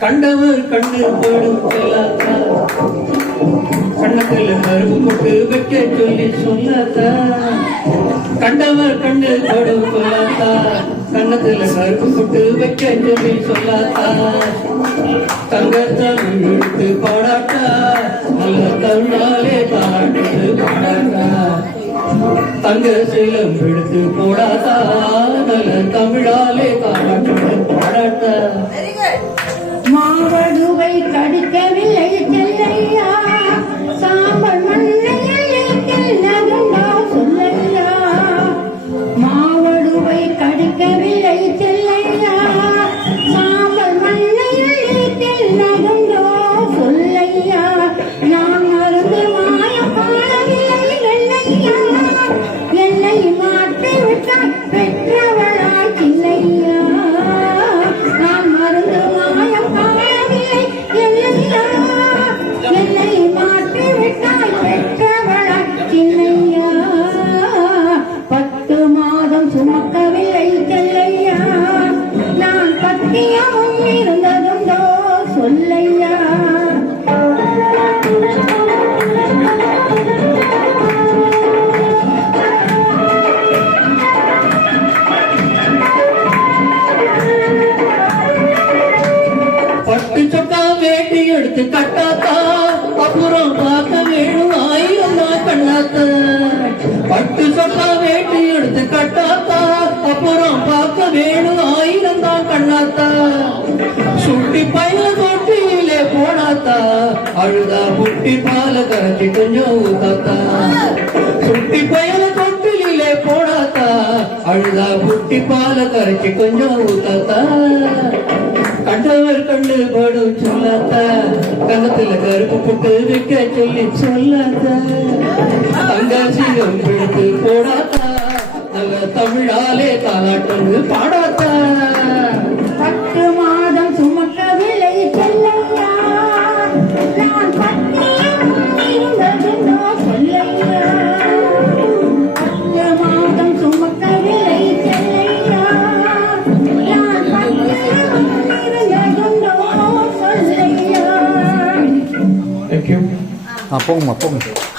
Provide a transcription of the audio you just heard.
கண்டவர் கண்டு படும் சொல்லாத்தா கண்ணத்தில் கரும்பு கொண்டு வைக்க சொல்லி சொல்லாத்தா கண்டவர் கண்டு படும் சொல்லாத்தா கண்ணத்தில் கரும்பு கொண்டு வைக்க சொல்லி சொல்லாத்தா தங்கத்தால் எடுத்து பாடாட்டா நல்ல தமிழாலே தாட்டு பாடாட்டா தங்க சீலம் எடுத்து போடாதா நல்ல தமிழாலே தாட்டு பாடாட்டா மாவடுவை கடிக்கவில்லை செல்லையா சாம்பல் மண்ணையில் நகுண்டா சொல்லையா மாவடுவை கடிக்கவில்லை செல்லையா சாம்பல் மண்ணையில் நகுண்டோ சொல்லையா நான் மருந்து மாயம் பாடவில்லை வெள்ளையா என்னை மாற்றி விட்டால் பெற்றவளாய் சில்லையா நான் மருந்து சுமக்கவில்லை செல்லையா நான் பத்தியமும் இருந்ததுண்டோ சொல்லையா பட்டு சொக்கா வேட்டி எடுத்து கட்டாத்தா அப்புறம் பார்க்க வேணும் ஆயிரம் கண்ணாத்த பட்டு சொக்கா வேட்டி எடுத்து கட்டாத்தா அப்புறம் பார்க்க வேணும் ஆயிரம் தான் கண்ணாத்தா சுட்டி பைய தொட்டியிலே போனாத்தா அழுதா முட்டி பால கரைச்சி கொஞ்சம் ஊத்தாத்தா சுட்டி பையல தொட்டிலே போனாத்தா அழுதா முட்டி பால கரைச்சி கொஞ்சம் ஊத்தாத்தா கண்டவர் கண்டு படும் சொல்லாத்தா கணத்துல கருப்பு புட்டு வைக்க சொல்லி சொல்லாத்தா தங்காசியம் பிடித்து போடாத்தா நல்ல தமிழாலே தாலாட்டு பாடாத்தா பத்து மாதம் சுமக்கவில்லை செல்லையா நான் பத்தியமும் இருந்ததுண்டோ சொல்லையா பத்து மாதம் சுமக்கவில்லை செல்லையா நான் பத்தியமும் இருந்ததுண்டோ சொல்லையா போங்கம்மா போங்க